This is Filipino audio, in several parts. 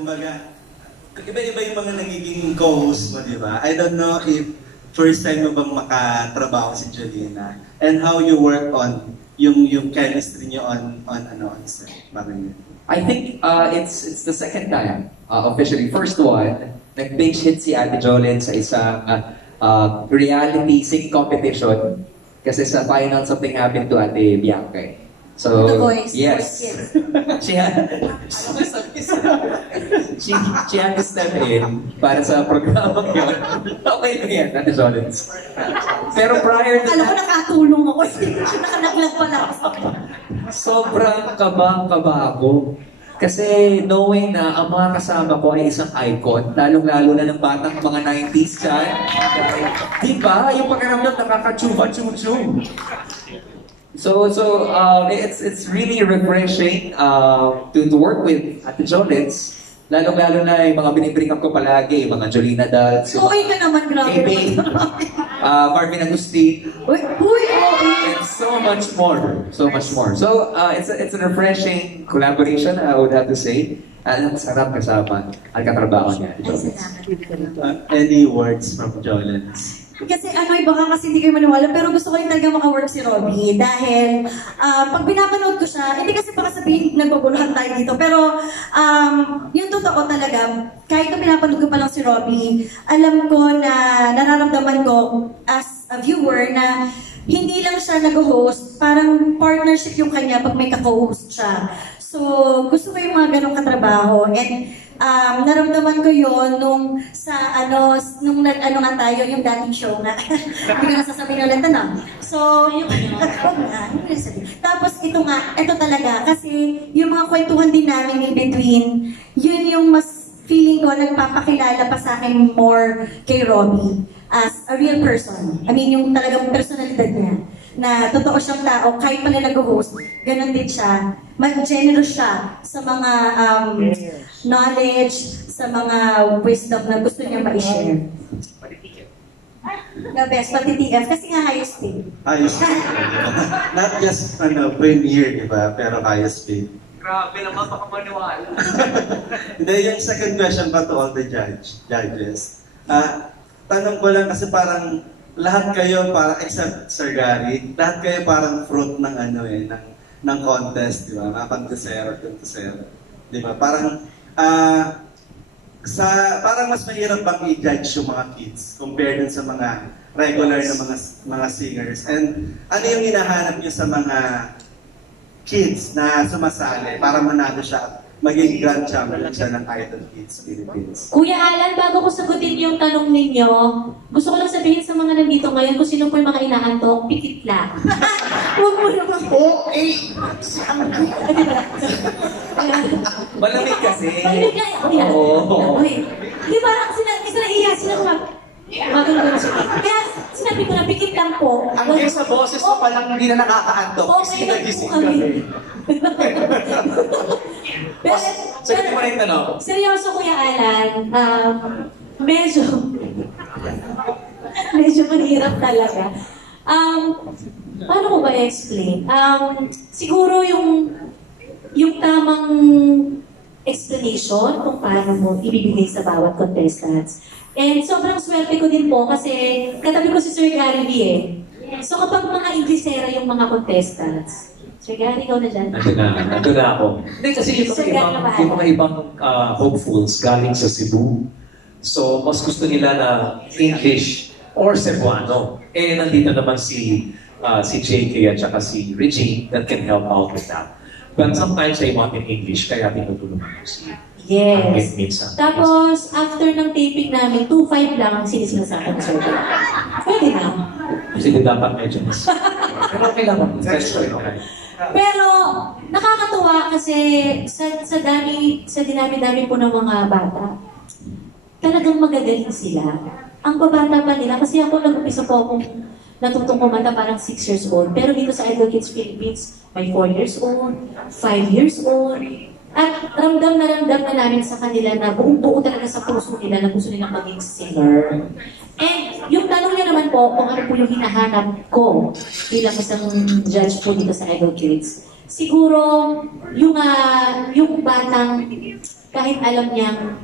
kumbaga, iba-iba yung mga nagiging co-host mo, di ba? I don't know if first time mo bang makatrabaho si Jolina and how you work on yung chemistry niyo on set. Bakit? I think it's the second time officially. First one, nag-binge hit si Ate Jolene sa isang reality sing competition kasi sa final something happened to Ate Bianca. So, The Voice. yes. she had she had to step in para sa programa yun. Okay na yan, Ate Jolene. Pero prior to Alam ko nakatulong ako. Nakanaglag pala ako. sobrang kabang-kaba ako. Kasi knowing na ang mga kasama ko ay isang icon, lalong-lalo na ng batang mga 90s dyan. Di ba? Yung pakiramdam nakaka-chuba-chu-chu. So it's really refreshing to work with Ate Jolens. Lalong-lalo na yung mga binibring up ko palagi, yung mga Jolina Dads. Okay ka naman, grabe naman. Marvin Agustin. Uy, okay. And so much more. So much more. So, it's a refreshing collaboration, I would have to say. Ang sarap kasama ang katrabaho niya. Ay, salamat. Any words from Jolens? Kasi baka kasi hindi kayo maniwala, pero gusto ko rin talaga maka-work si Robbie. Dahil, pag pinapanood ko siya, hindi kasi baka sabihin nagbabuluhan tayo dito, pero yung totoo talaga, kahit na pinapanood ko pa lang si Robbie, alam ko na nararamdaman ko as a viewer na hindi lang siya nag-host, parang partnership yung kanya pag may ka-host siya. So, gusto ko yung mga ganong katrabaho. And naramdaman ko yon nung nag-ano nga tayo, yung dating show na. Hindi ko nasasabihin ulit, ano? So, yung tapos ito talaga, kasi yung mga kwentuhan din namin in between, yun yung mas feeling ko nagpapakilala pa sa akin more kay Robbie as a real person. I mean, yung talagang personalidad niya. Na totoo siyang tao, kahit pala nag-host, ganun din siya. Mag-generous siya sa mga knowledge, sa mga wisdom na gusto niya ma-share. The best, pati TF, kasi nga highest paid. Highest paid. Not just premiere, di ba? Pero highest paid. Grabe naman, baka maniwala. Hindi, yung second question pa to all the judges. Tanong ko lang kasi parang lahat kayo, except Sir Gary, lahat kayo parang fruit ng ng contest, di ba? Mga contesero, di ba? Parang, parang mas mahirap bang i-judge yung mga kids compared dun sa mga regular na mga singers. And ano yung hinahanap niyo sa mga kids na sumasali para manalo siya at maging grand champion siya ng Idol Kids Philippines? Kuya Alan, bago ko sagutin yung tanong ninyo, gusto ko lang sabihin sa mga nandito ngayon kung sino po yung mga inaantok, pikit lang. Huwag mo naman. Okay! Malamig kasi. Malamig ka, kuya. Oo. Di ba, isa na iya, sila magagano sila. Kaya sinabi ko na, pikit lang po. Ang sa boses mo palang hindi na nakakaantok. Okay lang po kami. Sagutin mo na yung tanong. Seryoso, Kuya Alan, medyo mahirap talaga. Paano ko ba i-explain? Siguro yung tamang explanation kung paano mo ibibigay sa bawat contestants. And sobrang swerte ko din po kasi katabi ko si Sir Gary V eh. So kapag mga Inglesera yung mga contestants, Sir Gary, ikaw na dyan. Ando na ako. Hindi kasi yung mga ibang hopefuls galing sa Cebu. So, mas gusto nila na English or Cebuano. Eh, nandito naman si JK at saka si Regine that can help out with that. But sometimes I want in English, kaya tinutulungan ko si Yes. minsan. Tapos, after ng taping namin, 2-5 lang ang sinisinasabi ng Sir Gary. Pwede na. Kasi dapat medyo mas... Pero okay lang. Okay. Pero nakakatuwa kasi sa dinami-dami po ng mga bata, talagang magagaling sila. Ang babata pa nila, kasi ako nag-upisa po akong natutong kumanta parang 6 years old. Pero dito sa Idol Kids Philippines, may 4 years old, 5 years old. At ramdam na namin sa kanila na buong-buo talaga sa puso nila na gusto nilang maging singer. And yung tanong niyo naman po kung ano po yung hinahanap ko bilang isang judge po dito sa Idol Kids. siguro yung batang kahit alam niyang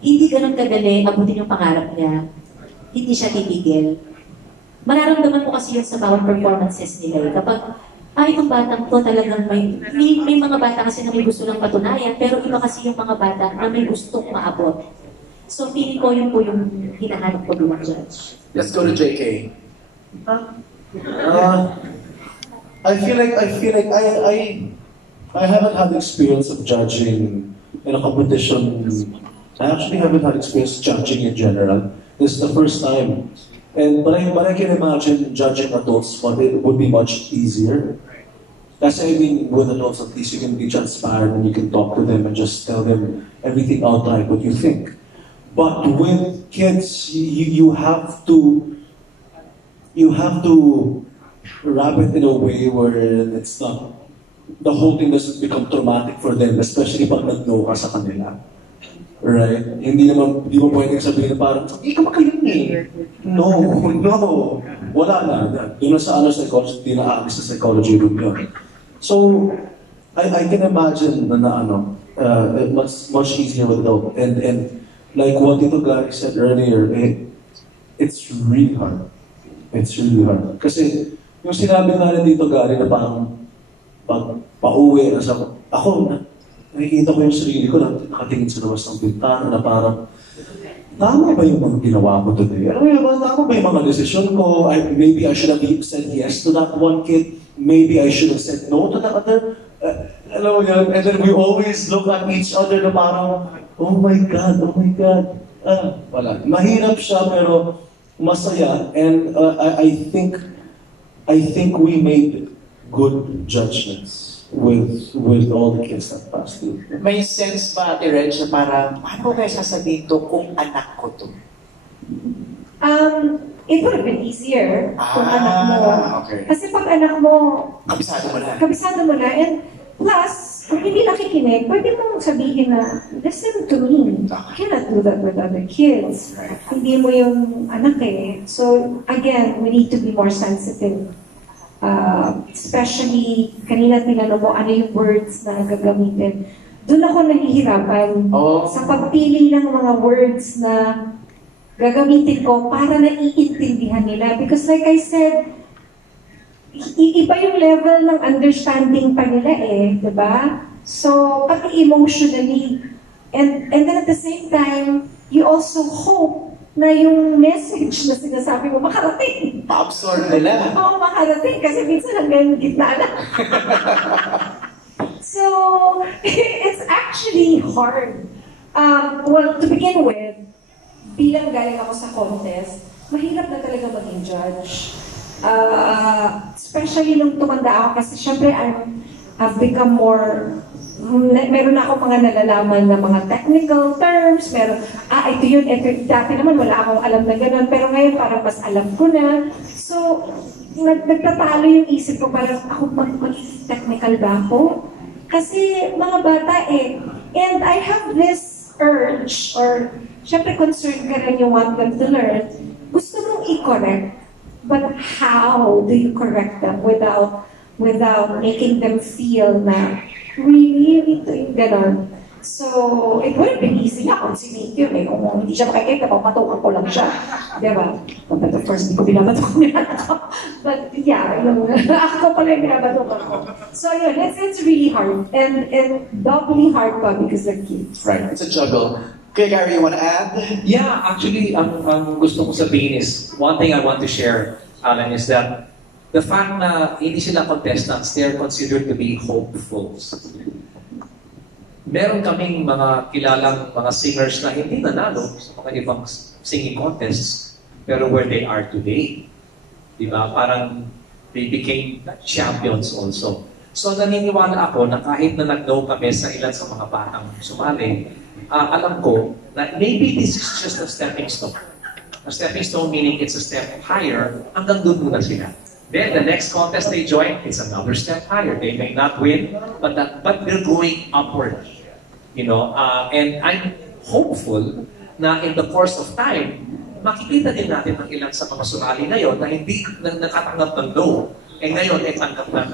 hindi ganun kadali abutin yung pangarap niya, hindi siya titigil. Mararamdaman mo kasi yun sa bawat performances nila. Kapag, itong batang to talagang may mga bata kasi na may gusto lang patunayan, pero iba kasi yung mga bata na may gustong maabot. So, feeling ko yun po yung hinahanap ko bilang judge. Let's go to JK. I feel like I haven't had experience of judging in a competition. I actually haven't had experience judging in general. This is the first time. But I can imagine judging adults, but it would be much easier. Kasi I mean, with adults at least you can be transparent and you can talk to them and just tell them everything outright what you think. But with kids, you have to wrap it in a way where it's not, the whole thing doesn't become traumatic for them, especially pag nag-know ka sa kanila. Right? Hindi mo pwedeng sabihin na parang, hindi ka makalim eh. No. Wala na. Doon na sa psychology, hindi na sa psychology room yun. So, I can imagine na much easier with adult. And like what Tito Gary said earlier, it's really hard. It's really hard. Kasi, yung sinabi nga ni Tito Gary na parang pag pauwi na sa ako, nakikita ko yung sarili ko na nakatingin sa labas ng bintana na parang tama ba yung mga ginawa ko today? Tama ba yung mga desisyon ko? Maybe I should have said yes to that one kid. Maybe I should have said no to the other. Alam mo yun? And then we always look at each other na parang, oh my God. Wala. Mahirap siya pero masaya. And I think we made good judgments with all the kids that passed through. May sense ba, Ate Reg, na parang, paano kaya sasabihin to kung anak ko to? It would have been easier kung anak mo. Okay. Kasi pag anak mo, kabisado mo na. And plus, kung hindi nakikinig, pwede mong sabihin na, listen to me. I cannot do that with other kids. Right. Hindi mo yung anak eh. So, again, we need to be more sensitive. Especially, kanina tinanong mo, ano yung words na gagamitin. Doon ako nahihirapan sa pagpili ng mga words na gagamitin ko para naiintindihan nila. Because like I said, iba yung level ng understanding pa nila eh, diba? So, pati emotionally. And then at the same time, you also hope na yung message na sinasabi mo makarating. Pa-absorb nila. Oo, makarating. Kasi minsan hanggang gitna na. So, it's actually hard. Well, to begin with, bilang galing ako sa contest, mahirap na talaga maging judge. Especially nung tumanda ako kasi syempre I've become more, meron na ako mga nalalaman na mga technical terms, meron, ito yun, dati naman wala akong alam na gano'n, pero ngayon parang mas alam ko na. So, nagtatalo yung isip ko, parang ako mag-technical ba ako? Kasi mga bata eh. And I have this urge, or syempre concerned ka rin you want them to learn, gusto mong i-correct, but how do you correct them without making them feel na really ito yung ganon. So, it would have been easy na kung si yun eh. Kung hindi siya makikita, papatukan ko lang siya. Diba? But of course, hindi ko binabatukan niya ako. But yeah, ako pala yung binabatukan ko. So yun, it's really hard. And doubly hard pa because they're kids. Right, it's a juggle. Okay, Gary, you want to add? Yeah, actually, ang gusto kong sabihin is, one thing I want to share, Alan, is that the fact na hindi sila contestants, they're considered to be hopefuls. Meron kaming mga kilalang mga singers na hindi nanalo sa mga ibang singing contests, pero where they are today. Diba? Parang they became champions also. So naniniwala ako na kahit na nag-know kami sa ilan sa mga batang sumali, alam ko na maybe this is just a stepping stone. A stepping stone meaning it's a step higher, hanggang doon muna sila. Then the next contest they join, it's another step higher. They may not win, but they're going upward. You know, and I'm hopeful na in the course of time, makikita din natin ang ilan sa mga sumali ngayon na hindi nakatanggap ng no. Eh ngayon, tanggap na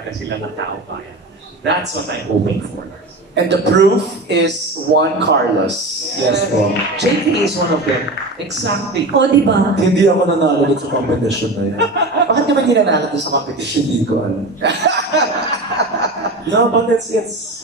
talaga sila ng tao bayan. That's what I'm hoping for. And the proof is Juan Carlos. Yes po. JP is one of them. Exactly. O, di ba? Hindi ako nanalo dun sa competition na yan. Bakit naman hindi nanalo doon sa competition? Hindi ko alam. No, but it's